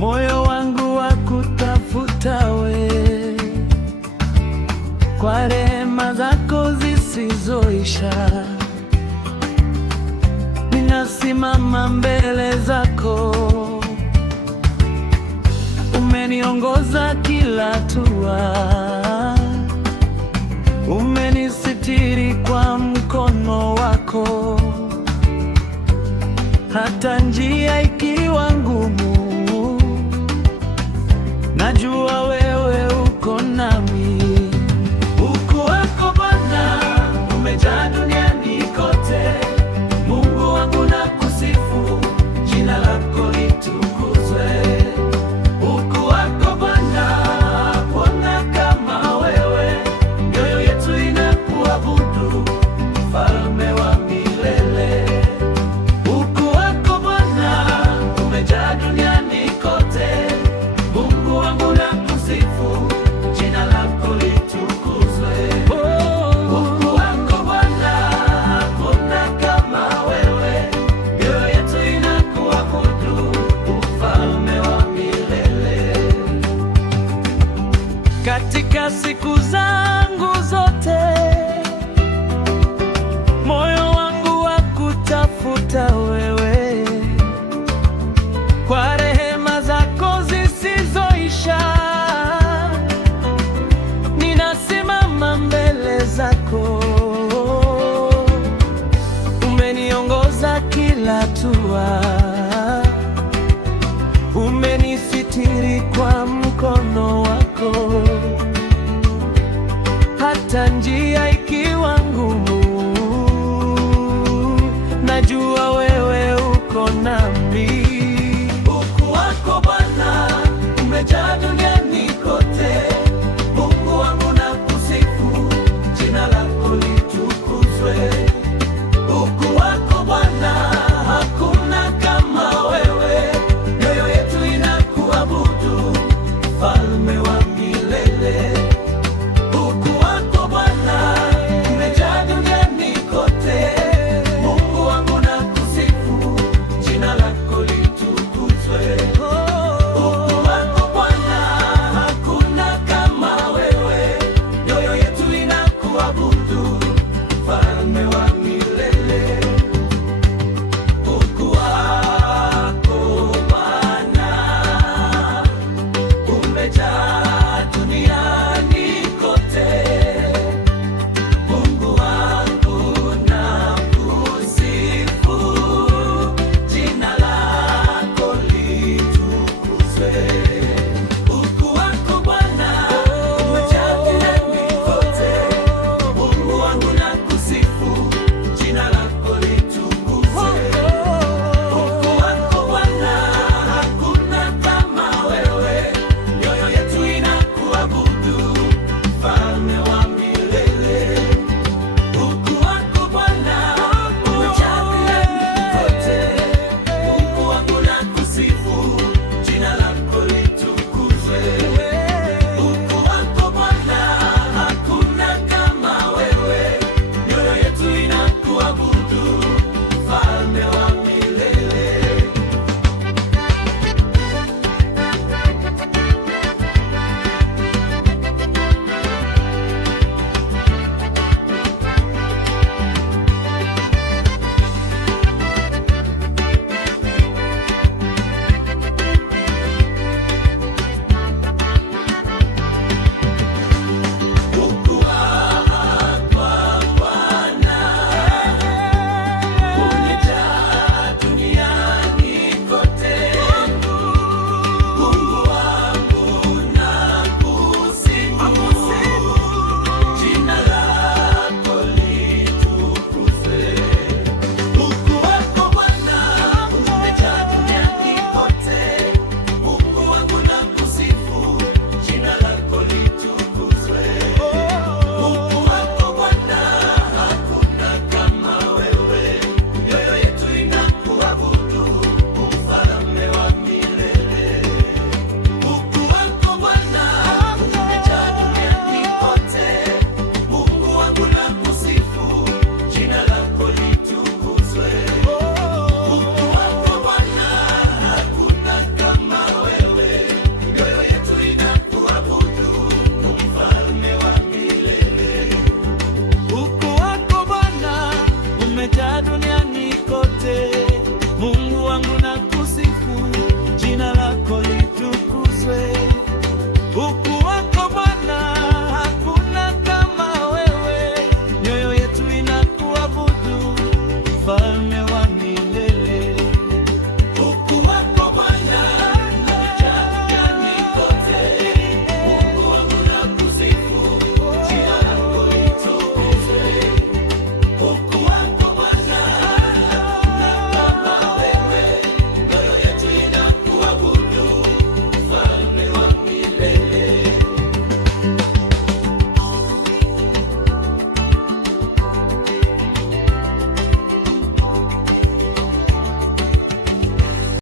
moyo wangu wa kutafuta we, kwa rehema zako zisizoisha. Ninasimama mbele zako, umeniongoza kila hatua, umenisitiri kwa mkono wako, hata njia ikiwa ngumu, najua wewe uko nami. Ukuu wako Bwana umejaa duniani kote, Mungu wangu nakusifu, jina lako litukuzwe. Ukuu wako Bwana, hakuna kama wewe, mioyo yetu inakuabudu, Mfalme wa milele. Ukuu wako Bwana umejaa duniani kote, Mungu wangu nakusifu, jina lako litukuzwe. Ukuu wako Bwana, hakuna kama wewe, mioyo yetu inakuabudu, Mfalme wa milele. Katika siku zangu zote, moyo wangu wa kutafuta wewe, kwa rehema zako zisizoisha. Ninasimama mbele zako, umeniongoza kila hatua, umenisitiri kwa mkono wako, hata njia